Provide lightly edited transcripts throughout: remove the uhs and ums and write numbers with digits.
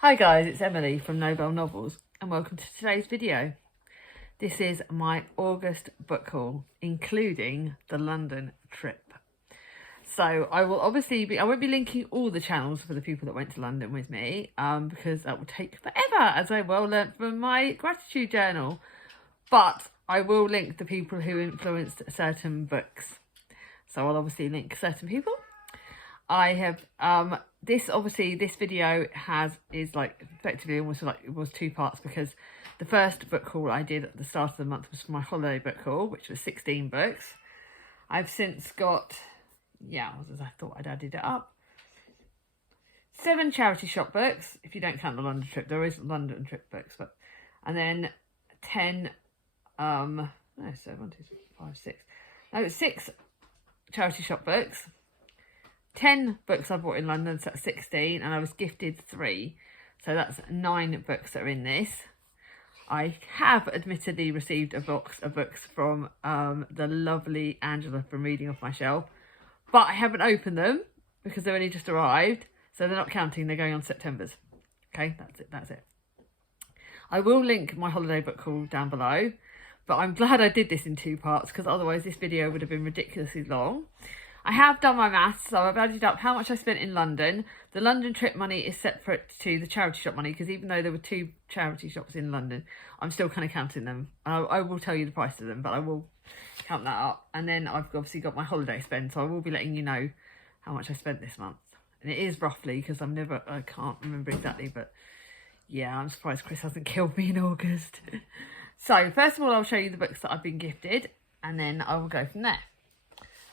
Hi guys, it's Emily from Nobel Novels and welcome to today's video. This is my August book haul, including the London trip. So I won't be linking all the channels for the people that went to London with me, because that will take forever, as I well learnt from my gratitude journal. But I will link the people who influenced certain books. So I'll obviously link certain people. I have this video is like effectively almost like it was 2 parts, because the first book haul I did at the start of the month was for my holiday book haul, which was 16 books. I've since got, as I thought I'd added it up, 7 charity shop books, if you don't count the London trip. There is London trip books, but, and then 10 6 charity shop books, 10 books I bought in London, so that's 16, and I was gifted 3, so that's 9 books that are in this. I have admittedly received a box of books from the lovely Angela from Reading Off My Shelf, but I haven't opened them because they've only just arrived, so they're not counting, they're going on September's. Okay, that's it. I will link my holiday book haul down below, but I'm glad I did this in 2 parts, because otherwise this video would have been ridiculously long. I have done my maths, so I've added up how much I spent in London. The London trip money is separate to the charity shop money, because even though there were 2 charity shops in London, I'm still kind of counting them. I will tell you the price of them, but I will count that up. And then I've obviously got my holiday spend, so I will be letting you know how much I spent this month. And it is roughly, because I can't remember exactly, but yeah, I'm surprised Chris hasn't killed me in August. So first of all, I'll show you the books that I've been gifted, and then I will go from there.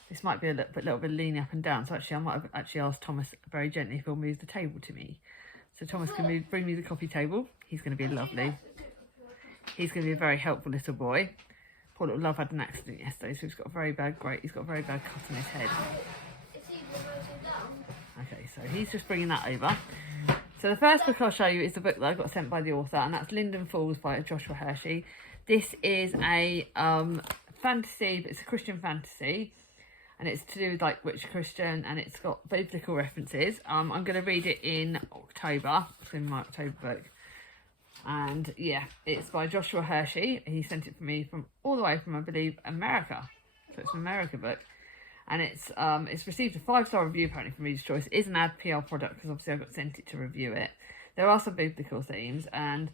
This might be a little bit leaning up and down, so actually I might have actually asked Thomas very gently if he'll move the table to me. So Thomas can bring me the coffee table. He's going to be lovely. He's going to be a very helpful little boy. Poor little love had an accident yesterday, so he's got a very bad cut on his head. Okay, so he's just bringing that over. So the first book I'll show you is the book that I got sent by the author, and that's Linden Falls by Joshua Hershey. This is a fantasy, but it's a Christian fantasy. And it's to do with like witch Christian, and it's got biblical references. I'm going to read it in October. It's in my October book. And yeah, it's by Joshua Hershey. He sent it for me from all the way from, I believe, America. So it's an American book. And it's received a 5-star review apparently from Reader's Choice. It is an ad PR product, because obviously I got sent it to review it. There are some biblical themes, and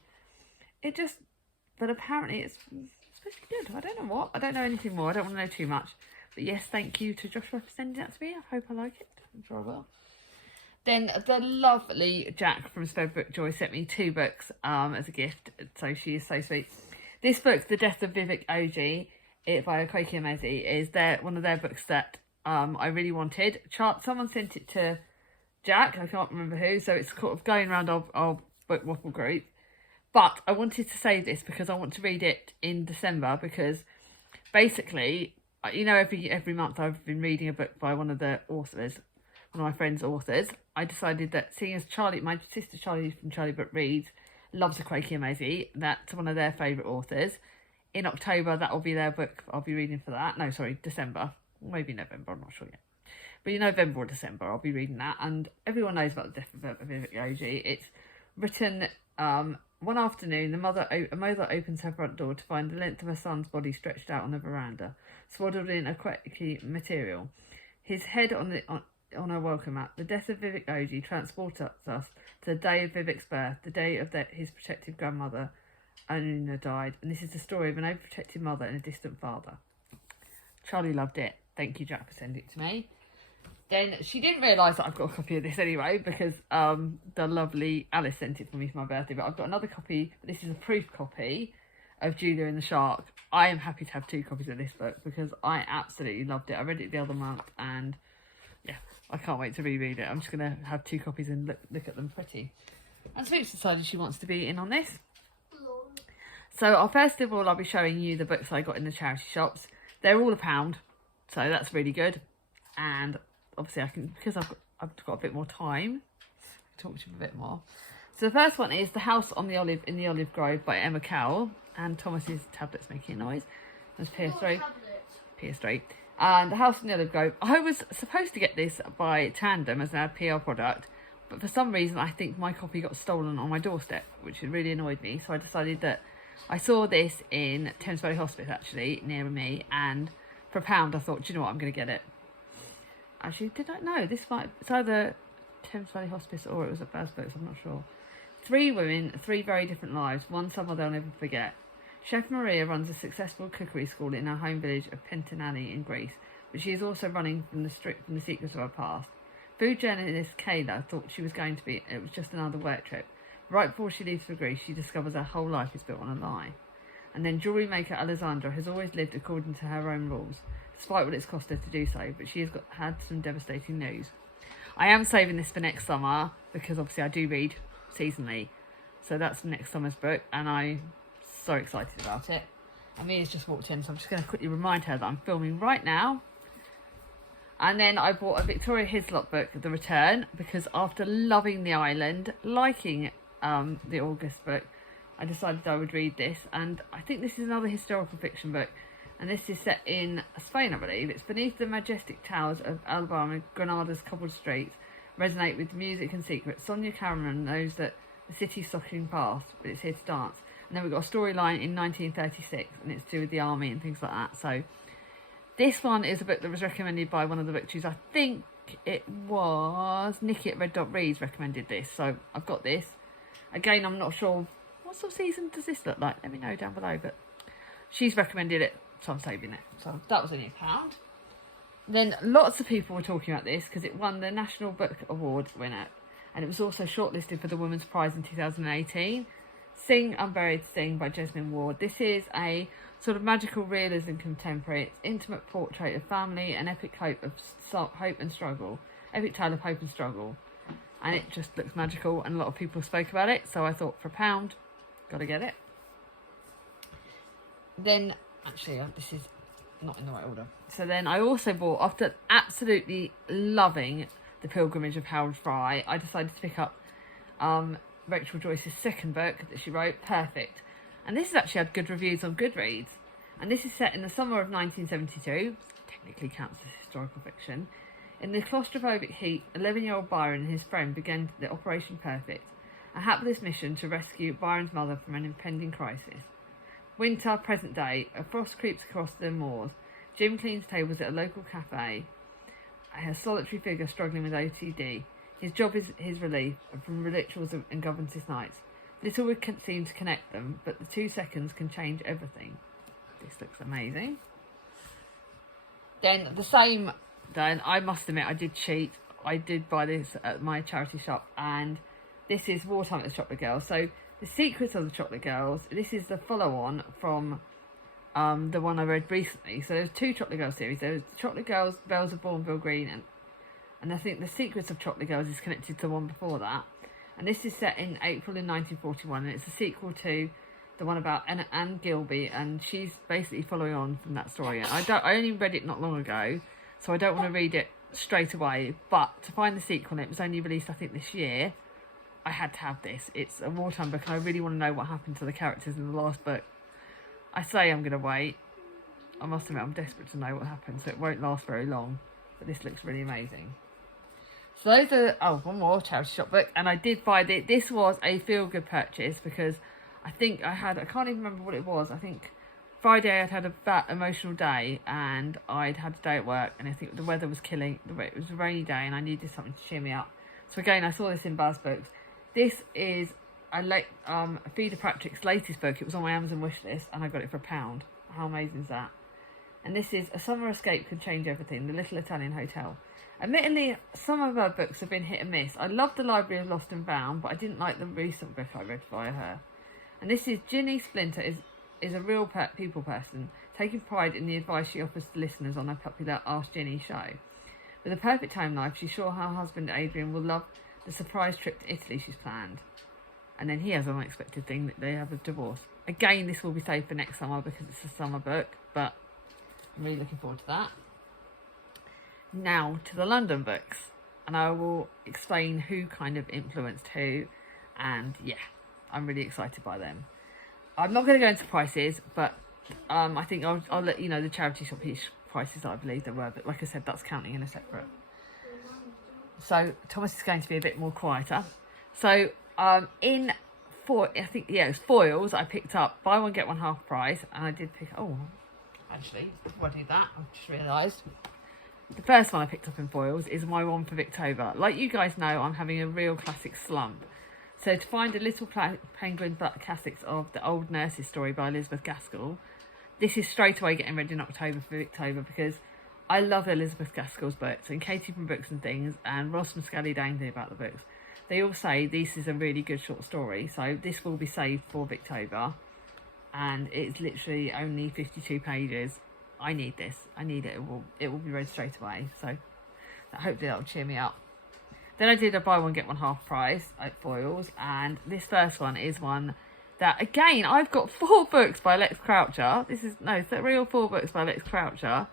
but apparently it's supposed to be good. I don't know what. I don't know anything more. I don't want to know too much. But yes, thank you to Joshua for sending that to me. I hope I like it. I'm sure I will. Then the lovely Jack from Sped Book Joy sent me 2 books as a gift. So she is so sweet. This book, The Death of Vivek Oji, by Quakey Amezi, is one of their books that I really wanted. Someone sent it to Jack. I can't remember who. So it's sort of going around our book waffle group. But I wanted to save this because I want to read it in December, because basically, you know, every month I've been reading a book by one of the authors, one of my friends' authors. I decided that, seeing as my sister Charlie from Charlie Book Reads loves a Quakey Amezi, that's one of their favourite authors. In October, that will be their book I'll be reading for that. No, sorry, December. Maybe November, I'm not sure yet. But in November or December, I'll be reading that. And everyone knows about The Death of Vivek Oji. It's written one afternoon, a mother opens her front door to find the length of her son's body stretched out on a veranda, swaddled in a quirky material. His head on her welcome mat. The death of Vivek Oji transports us to the day of Vivek's birth, the day of his protective grandmother, Anuna, died. And this is the story of an overprotective mother and a distant father. Charlie loved it. Thank you, Jack, for sending it to me. Then she didn't realise that I've got a copy of this anyway, because the lovely Alice sent it for me for my birthday. But I've got another copy. This is a proof copy of Julia and the Shark. I am happy to have 2 copies of this book because I absolutely loved it. I read it the other month, and yeah, I can't wait to reread it. I'm just going to have 2 copies and look at them pretty. And Swoops decided she wants to be in on this. So first of all, I'll be showing you the books I got in the charity shops. They're all £1, so that's really good. And obviously because I've got a bit more time, I'll talk to you a bit more. So the first one is The House in the Olive Grove by Emma Cowell, and Thomas's tablet's making a noise. There's PS3. And The House in the Olive Grove. I was supposed to get this by Tandem as an PR product, but for some reason I think my copy got stolen on my doorstep, which really annoyed me. So I decided that I saw this in Thames Valley Hospice, actually, near me, and for £1 I thought, do you know what, I'm going to get it. Actually, did I know? It's either Thames Valley Hospice or it was at Baz Books, I'm not sure. 3 women, 3 very different lives, one summer they'll never forget. Chef Maria runs a successful cookery school in her home village of Pentinani in Greece, but she is also running from the secrets of her past. Food journalist Kayla thought she was going to be, it was just another work trip. Right before she leaves for Greece, she discovers her whole life is built on a lie. And then jewellery maker Alessandra has always lived according to her own rules, despite what it's cost her to do so, but she has had some devastating news. I am saving this for next summer, because obviously I do read seasonally, so that's next summer's book, and I'm so excited about it. Amelia's just walked in, so I'm just going to quickly remind her that I'm filming right now. And then I bought a Victoria Hislop book, The Return, because after loving The Island, liking the August book, I decided I would read this. And I think this is another historical fiction book, and this is set in Spain, I believe. It's beneath the majestic towers of Alabama, Granada's cobbled streets resonate with music and secrets. Sonia Cameron knows that the city's sucking past, but it's here to dance. And then we've got a storyline in 1936, and it's to do with the army and things like that. So this one is a book that was recommended by one of the booktubers. I think it was Nikki at Red Dot Reads recommended this, so I've got this. Again, I'm not sure what sort of season does this look like. Let me know down below, but she's recommended it, so I'm saving it. So that was only £1. Then lots of people were talking about this because it won the National Book Award winner, and it was also shortlisted for the Women's Prize in 2018. Sing Unburied Sing by Jesmyn Ward. This is a sort of magical realism contemporary. It's intimate portrait of family and epic hope and struggle. Epic tale of hope and struggle. And it just looks magical, and a lot of people spoke about it, so I thought for £1, gotta get it. Then, actually, this is not in the right order. So then I also bought, after absolutely loving The Pilgrimage of Harold Fry, I decided to pick up Rachel Joyce's second book that she wrote, Perfect. And this has actually had good reviews on Goodreads. And this is set in the summer of 1972, technically counts as historical fiction. In the claustrophobic heat, 11-year-old Byron and his friend began the Operation Perfect, a hapless mission to rescue Byron's mother from an impending crisis. Winter, present day, a frost creeps across the moors. Jim cleans tables at a local cafe, a solitary figure struggling with OCD. His job is his relief from rituals and governs his nights. Little would seem to connect them, but the 2 seconds can change everything. This looks amazing. Then I must admit, I did cheat. I did buy this at my charity shop, and this is Wartime at the Chocolate Girls. So, The Secrets of the Chocolate Girls, this is the follow-on from the one I read recently. So there's 2 Chocolate Girls series. There's Chocolate Girls, Bells of Bourneville Green, and I think The Secrets of Chocolate Girls is connected to the one before that. And this is set in April in 1941, and it's a sequel to the one about Anne Gilby, and she's basically following on from that story. And I only read it not long ago, so I don't want to read it straight away, but to find the sequel, and it was only released I think this year, I had to have this. It's a wartime book, and I really want to know what happened to the characters in the last book. I say I'm going to wait. I must admit, I'm desperate to know what happened, so it won't last very long, but this looks really amazing. So those are, one more charity shop book, and I did buy this. This was a feel-good purchase because I think I can't even remember what it was. I think Friday I'd had a bad emotional day, and I'd had a day at work, and I think the weather was killing. It was a rainy day, and I needed something to cheer me up. So again, I saw this in Baz Books. This is Phoebe Patrick's latest book. It was on my Amazon wishlist, and I got it for £1. How amazing is that? And this is A Summer Escape Could Change Everything, The Little Italian Hotel. Admittedly, some of her books have been hit and miss. I loved The Library of Lost and Found, but I didn't like the recent book I read via her. And this is Ginny Splinter is a real people person, taking pride in the advice she offers to listeners on her popular Ask Ginny show. With a perfect home life, she's sure her husband Adrian will love the surprise trip to Italy she's planned. And then he has an unexpected thing that they have a divorce. Again, this will be saved for next summer because it's a summer book, but I'm really looking forward to that. Now to the London books, and I will explain who kind of influenced who, and yeah, I'm really excited by them. I'm not going to go into prices, but I think I'll let you know the charity shop prices that I believe there were, but like I said, that's counting in a separate So Thomas is going to be a bit more quieter. So in it was foils, I picked up buy one get one half price, and I did pick. Oh, actually, before I do that, I've just realised the first one I picked up in foils is my one for Victober. Like you guys know, I'm having a real classic slump. So to find a little penguin classics of the old nurse's story by Elizabeth Gaskell, this is straight away getting ready in October for Victober, because I love Elizabeth Gaskell's books, and Katie from Books and Things and Ross from Scally Dainty about the books. They all say this is a really good short story, so this will be saved for Victober, and it's literally only 52 pages. I need this. I need it. It will be read straight away, so hopefully that'll cheer me up. Then I did a buy one get one half price at foils, and this first one is one that, again, I've got 4 books by Lex Croucher. It's 3 or 4 books by Lex Croucher,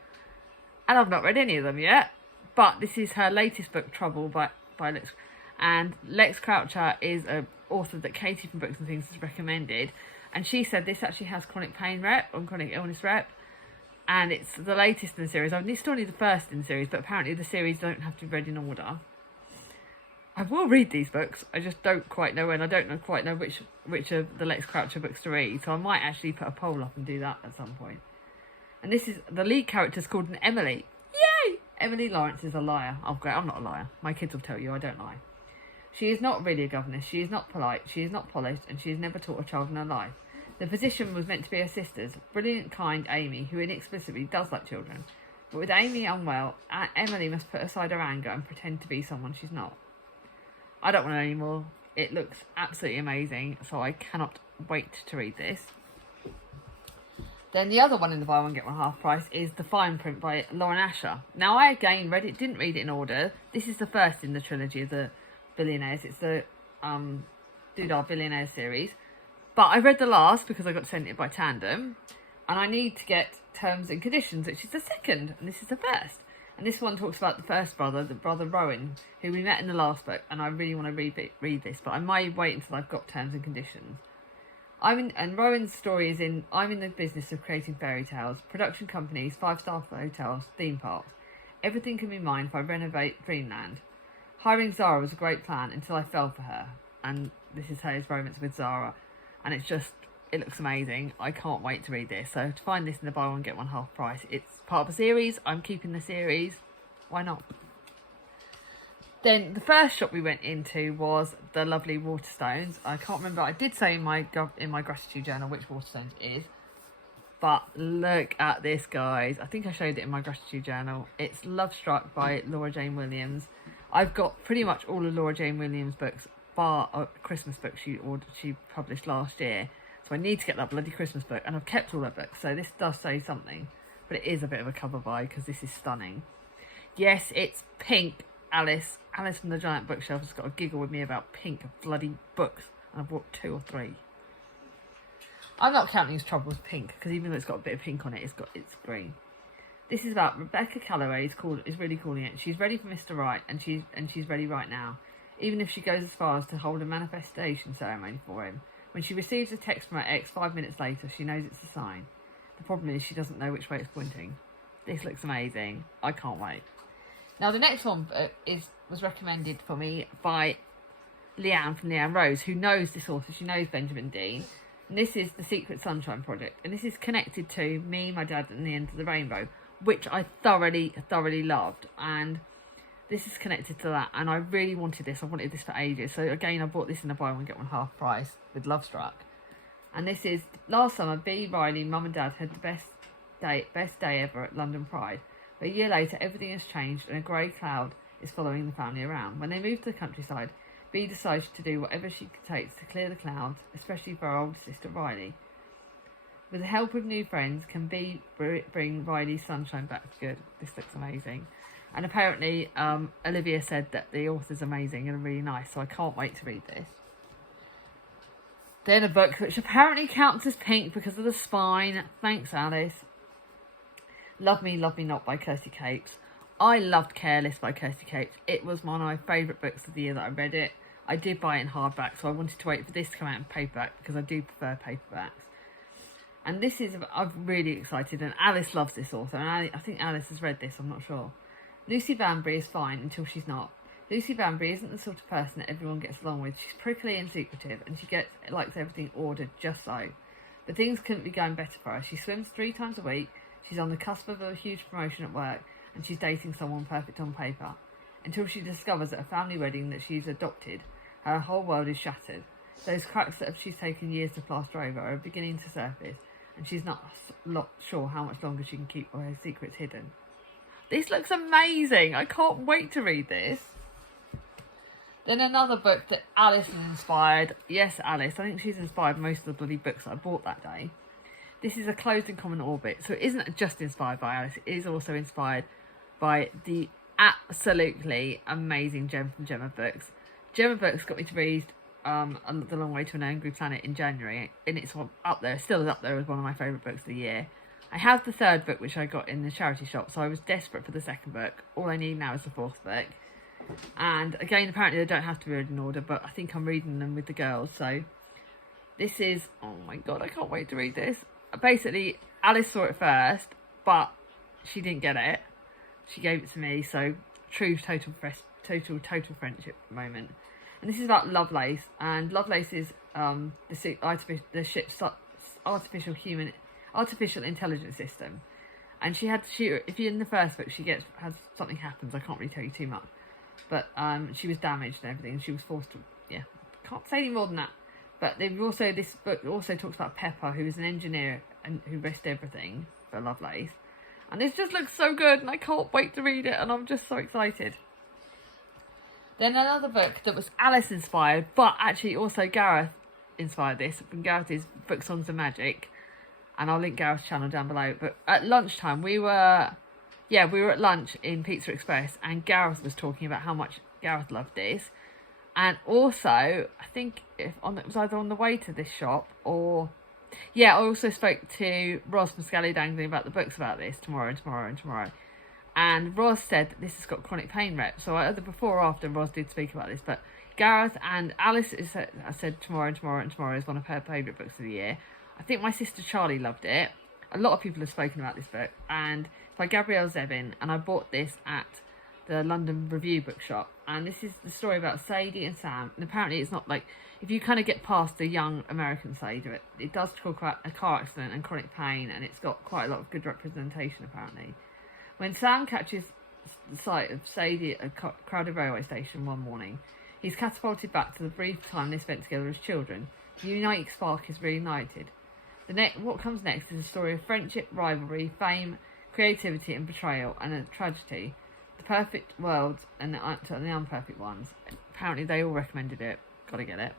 and I've not read any of them yet. But this is her latest book, Trouble, by Lex. And Lex Croucher is an author that Katie from Books and Things has recommended. And she said this actually has chronic pain rep, or chronic illness rep. And it's the latest in the series. I mean, it's only the first in the series, but apparently the series don't have to be read in order. I will read these books. I just don't quite know when. I don't quite know which of the Lex Croucher books to read. So I might actually put a poll up and do that at some point. And this is, the lead character is called an Emily. Yay! Emily Lawrence is a liar. Oh, great. I'm not a liar. My kids will tell you I don't lie. She is not really a governess. She is not polite. She is not polished. And she has never taught a child in her life. The position was meant to be her sister's, brilliant, kind Amy, who inexplicably does like children. But with Amy unwell, Emily must put aside her anger and pretend to be someone she's not. I don't want to know anymore. It looks absolutely amazing, so I cannot wait to read this. Then the other one in the buy one get one half price is The Fine Print by Lauren Asher. Now I again didn't read it in order. This is the first in the trilogy of the Billionaires. It's the Doodah Billionaires series. But I read the last because I got sent it by Tandem, and I need to get Terms and Conditions, which is the second, and this is the first. And this one talks about the first brother, the brother Rowan, who we met in the last book, and I really want to read this, but I might wait until I've got Terms and Conditions. And Rowan's story is I'm in the business of creating fairy tales, production companies, 5-star hotels, theme parks. Everything can be mine if I renovate Dreamland. Hiring Zara was a great plan until I fell for her. And this is his romance with Zara. And it looks amazing. I can't wait to read this. So to find this in the buy one get one half price, it's part of a series. I'm keeping the series. Why not? Then the first shop we went into was the lovely Waterstones. I can't remember. I did say in my gratitude journal which Waterstones it is. But look at this, guys. I think I showed it in my gratitude journal. It's Love Struck by Laura Jane Williams. I've got pretty much all of Laura Jane Williams' books, bar a Christmas book she published last year. So I need to get that bloody Christmas book. And I've kept all her books. So this does say something. But it is a bit of a cover buy because this is stunning. Yes, it's pink. Alice from the Giant Bookshelf has got a giggle with me about pink bloody books, and I've bought 2 or 3. I'm not counting as Trouble as pink, because even though it's got a bit of pink on it, it's green. This is about Rebecca Calloway is really calling it. She's ready for Mr. Right, and she's ready right now, even if she goes as far as to hold a manifestation ceremony for him. When she receives a text from her ex 5 minutes later, she knows it's a sign. The problem is she doesn't know which way it's pointing. This looks amazing. I can't wait. Now, the next one was recommended for me by Leanne from Leanne Rose, who knows this author. She knows Benjamin Dean. And this is The Secret Sunshine Project. And this is connected to Me, My Dad and the End of the Rainbow, which I thoroughly, thoroughly loved. And this is connected to that. And I really wanted this. I wanted this for ages. So, again, I bought this in the buy one, get one half price with Love Struck. And this is, last summer, B, Riley, Mum and Dad had the best day ever at London Pride. But a year later, everything has changed and a grey cloud is following the family around. When they moved to the countryside, Bea decides to do whatever she takes to clear the clouds, especially for her older sister Riley. With the help of new friends, can Bea bring Riley's sunshine back? Good. This looks amazing. And apparently, Olivia said that the author's amazing and really nice, so I can't wait to read this. Then a book which apparently counts as pink because of the spine. Thanks, Alice. Love Me Not by Kirsty Capes. I loved Careless by Kirsty Capes. It was one of my favourite books of the year that I read it. I did buy it in hardback, so I wanted to wait for this to come out in paperback because I do prefer paperbacks. And this is, I'm really excited, and Alice loves this author, and I think Alice has read this, I'm not sure. Lucy Banbury is fine until she's not. Lucy Banbury isn't the sort of person that everyone gets along with. She's prickly and secretive, and she likes everything ordered just so. But things couldn't be going better for her. She swims 3 times a week, she's on the cusp of a huge promotion at work, and she's dating someone perfect on paper. Until she discovers at a family wedding that she's adopted, her whole world is shattered. Those cracks that she's taken years to plaster over are beginning to surface, and she's not sure how much longer she can keep her secrets hidden. This looks amazing! I can't wait to read this. Then another book that Alice has inspired. Yes, Alice. I think she's inspired most of the bloody books I bought that day. This is A Closed and Common Orbit. So it isn't just inspired by Alice. It is also inspired by the absolutely amazing Gem from Gemma Books. Gemma Books got me to read The Long Way to an Angry Planet in January. And it's up there. Still is up there as one of my favourite books of the year. I have the 3rd book, which I got in the charity shop. So I was desperate for the 2nd book. All I need now is the 4th book. And again, apparently they don't have to be read in order, but I think I'm reading them with the girls. So this is, oh my god, I can't wait to read this. Basically, Alice saw it first, but she didn't get it. She gave it to me, so true total friendship moment. And this is about Lovelace, and Lovelace is the ship's artificial intelligence system. And if you're in the 1st book, something happens. I can't really tell you too much. But she was damaged and everything, and she was forced to, can't say any more than that. But this book also talks about Pepper, who is an engineer and who risked everything for Lovelace. And this just looks so good, and I can't wait to read it, and I'm just so excited. Then another book that was Alice inspired, but actually also Gareth inspired this. And Gareth is Book Songs and Magic, and I'll link Gareth's channel down below. But at lunchtime, we were at lunch in Pizza Express, and Gareth was talking about how much Gareth loved this. And also, I think it was either on the way to this shop or... I also spoke to Ross from Scally Dangling about the books about this tomorrow. And Ross said that this has got chronic pain rep. So either before or after, Ross did speak about this. But Gareth and Alice, I said tomorrow is one of her favourite books of the year. I think my sister Charlie loved it. A lot of people have spoken about this book, and it's by Gabrielle Zevin, and I bought this at the London Review Bookshop. And this is the story about Sadie and Sam, and apparently it's not like, if you kind of get past the young American side of it, it does talk about a car accident and chronic pain, and it's got quite a lot of good representation apparently. When Sam catches sight of Sadie at a crowded railway station one morning, he's catapulted back to the brief time they spent together as children. The unique spark is reignited. What comes next is a story of friendship, rivalry, fame, creativity and betrayal, and a tragedy. The perfect worlds and the imperfect ones. Apparently they all recommended it. Gotta get it.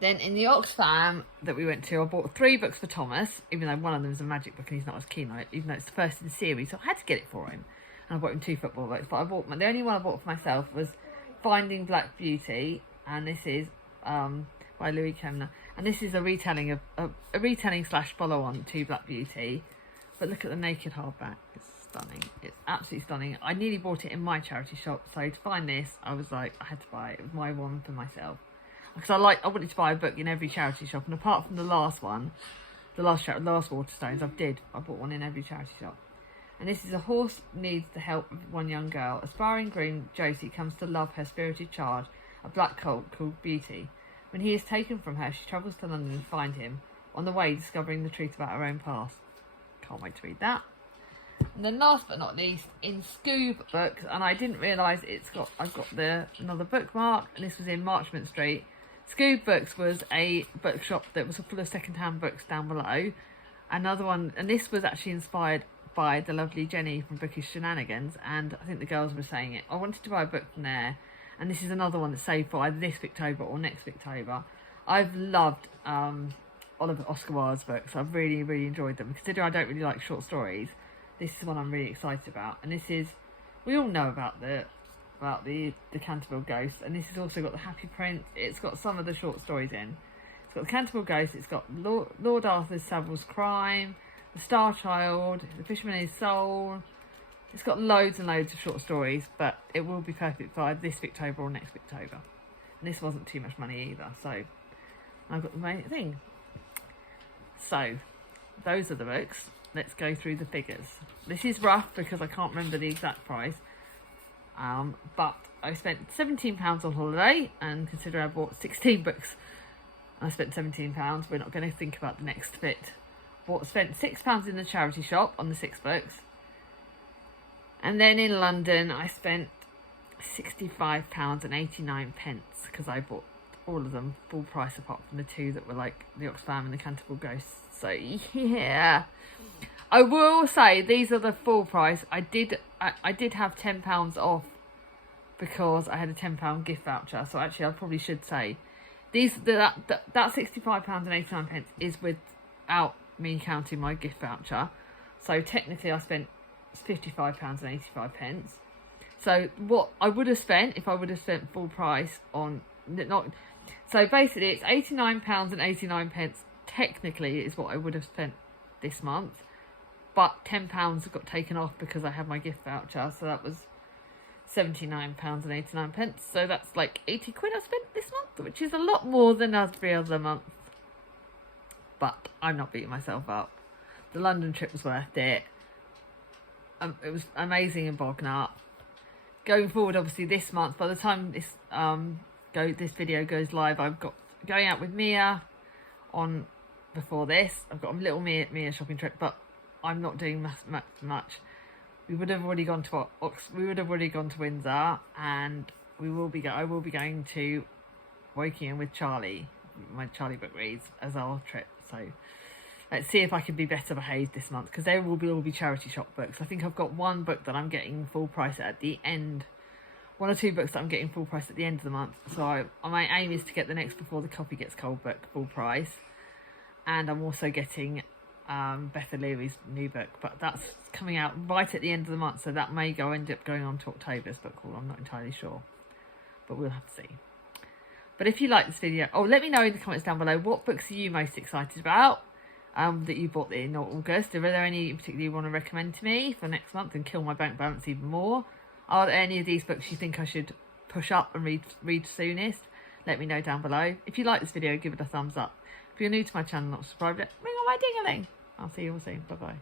Then in the Oxfam that we went to, I bought 3 books for Thomas, even though one of them is a magic book and he's not as keen on it, even though it's the first in the series, so I had to get it for him. And I bought him 2 football books, but the only one I bought for myself was Finding Black Beauty, and this is by Louis Kemner. And this is a retelling / follow-on to Black Beauty. But look at the naked hardback. It's stunning. It's absolutely stunning. I nearly bought it in my charity shop. So to find this, I was like, I had to buy it. It was my one for myself. Because I wanted to buy a book in every charity shop. And apart from the last one, the last Waterstones, I bought one in every charity shop. And this is A Horse Needs the Help of One Young Girl. Aspiring groom Josie comes to love her spirited charge, a black colt called Beauty. When he is taken from her, she travels to London to find him, on the way discovering the truth about her own past. Can't wait to read that. And then last but not least, in Scoob Books, and I didn't realise I've got another bookmark, and this was in Marchman Street. Scoob Books was a bookshop that was full of second-hand books down below. Another one, and this was actually inspired by the lovely Jenny from Bookish Shenanigans, and I think the girls were saying it. I wanted to buy a book from there, and this is another one that's saved for either this Booktober or next Booktober. I've loved Oscar Wilde's books. I've really, really enjoyed them. Considering I don't really like short stories, this is one I'm really excited about. And this is, we all know about the Canterville Ghost, and this has also got the Happy Prince. It's got some of the short stories in. It's got the Canterville Ghost. It's got Lord Arthur Savile's Crime, The Star Child, The Fisherman and His Soul. It's got loads and loads of short stories, but it will be perfect for this Booktober or next Booktober. And this wasn't too much money either, so I've got the main thing. So, those are the books. Let's go through the figures. This is rough because I can't remember the exact price. but I spent £17 on holiday, and consider I bought 16 books and I spent £17. We're not going to think about the next bit. Spent £6 in the charity shop on the 6 books, and then in London I spent £65.89 because I bought all of them full price apart from the 2 that were like the Oxfam and the Canterbury Ghosts. So yeah, I will say these are the full price. I did have £10 off because I had a £10 gift voucher. So actually I probably should say that £65.89 is without me counting my gift voucher. So technically I spent £55.85. So what I would have spent if I would have spent full price on so basically it's £89.89 technically is what I would have spent this month, but £10 got taken off because I had my gift voucher, so that was £79.89. So that's like 80 quid I spent this month, which is a lot more than every other month. But I'm not beating myself up. The London trip was worth it. It was amazing in Bognor. Going forward, obviously this month, by the time this this video goes live, I've got going out with Mia on before this. I've got a little Mia shopping trip, but I'm not doing much. We would have already gone to Windsor, and I will be going to Woking with Charlie, my Charlie book reads, as our trip. So let's see if I can be better behaved this month, because they will all be charity shop books. I think I've got one book that I'm getting full price at the end. 1 or 2 books that I'm getting full price at the end of the month. So my aim is to get the next Before the Coffee Gets Cold book full price. And I'm also getting Beth O'Leary's new book, but that's coming out right at the end of the month, so that may end up going on to October's book haul. I'm not entirely sure, but we'll have to see. But if you like this video, let me know in the comments down below, what books are you most excited about that you bought in August? Are there any in particular you want to recommend to me for next month and kill my bank balance even more? Are there any of these books you think I should push up and read soonest? Let me know down below. If you like this video, give it a thumbs up. If you're new to my channel, not subscribed yet, ring on my ding-a-ling. I'll see you all soon. Bye bye.